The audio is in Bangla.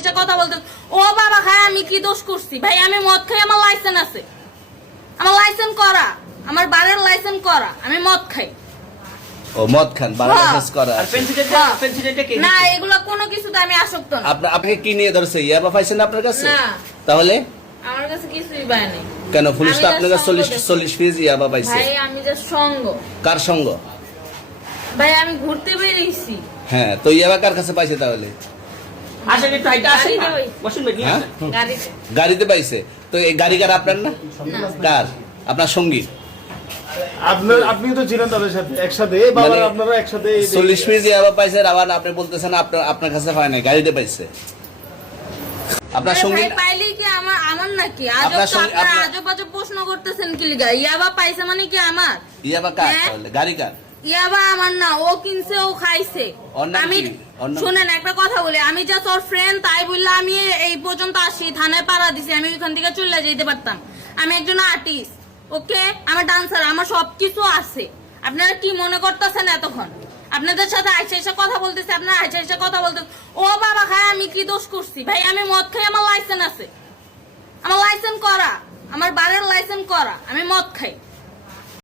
এসে কথা বলতে ও বাবা খায় আমি কি দোষ করছি ভাই আমি মদ খাই আমার লাইসেন্স আছে আমার লাইসেন্স করা আমার বারের লাইসেন্স করা আমি মদ খাই ও মদ খান বারের লাইসেন্স করা আর পেন্সিলটা কে না এগুলো কোনো কিছুতে আমি আসক্ত না আপনি কি নিয়ে ধরছে ইয়াবা পাইছেন আপনার কাছে না তাহলে আমার কাছে কিছুই পায় নাই কেন পুলিশ তো আমি আপনার কাছে just 40 পিস ইয়াবা পাইছে ভাই আমি যে সঙ্গ কার সঙ্গ ভাই আমি ঘুরতে বেরিয়েছি হ্যাঁ তো ইয়াবা কার কাছে পাইছে তাহলে আসেন একটু হাইটা আসেন গাড়িতে ওই। বসুন ভাই হ্যাঁ? গাড়িতে গাড়িতে পাইছে তো এই গাড়ি কার আপনার না কার আপনার সঙ্গী আপনি তো ছিলেন তাদের সাথে একসাথে বাবা মানে আপনারা একসাথে 40 পিস ইয়াবা পাইছে আবার আপনি বলতেছেন আপনার কাছে পায় নাই গাড়িতে পাইছে আপনার আরে সঙ্গী ভাই পাইলে কি আমার নাকি আপনার আজব তো সঙ্গে- আপনারা আপনার- আজব আজব প্রশ্ন করতেছেন কি লিগা ইয়াবা পাইছে মানে কি আমার ইয়াবা কার হ্যাঁ? তাহলে গাড়ি কার ইয়াবা আমার না ও কিনছে ও খাইছে ওর নাম আমি কি? ওর নাম শুনেন একটা কথা বলি আমি জাস্ট ওর ফ্রেন্ড তাই বললে আমি এই পর্যন্ত আসি থানায় পাড়া দিছি আমি ওইখান থেকে চলে যেতে পারতাম আমি একজন আর্টিস্ট ওকে আমার ডান্সার আমার সবকিছু আছে আপনারা কি মনে করতেছেন এতক্ষণ আপনাদের সাথে আইসা এসে কথা বলতেছে আপনারা আইসা এসে কথা বলতেছে ও বাবা খায় আমি কি দোষ করছি ভাই আমি মদ খাই আমার লাইসেন্স আছে আমার লাইসেন্স করা আমার বারের লাইসেন্স করা আমি মদ খাই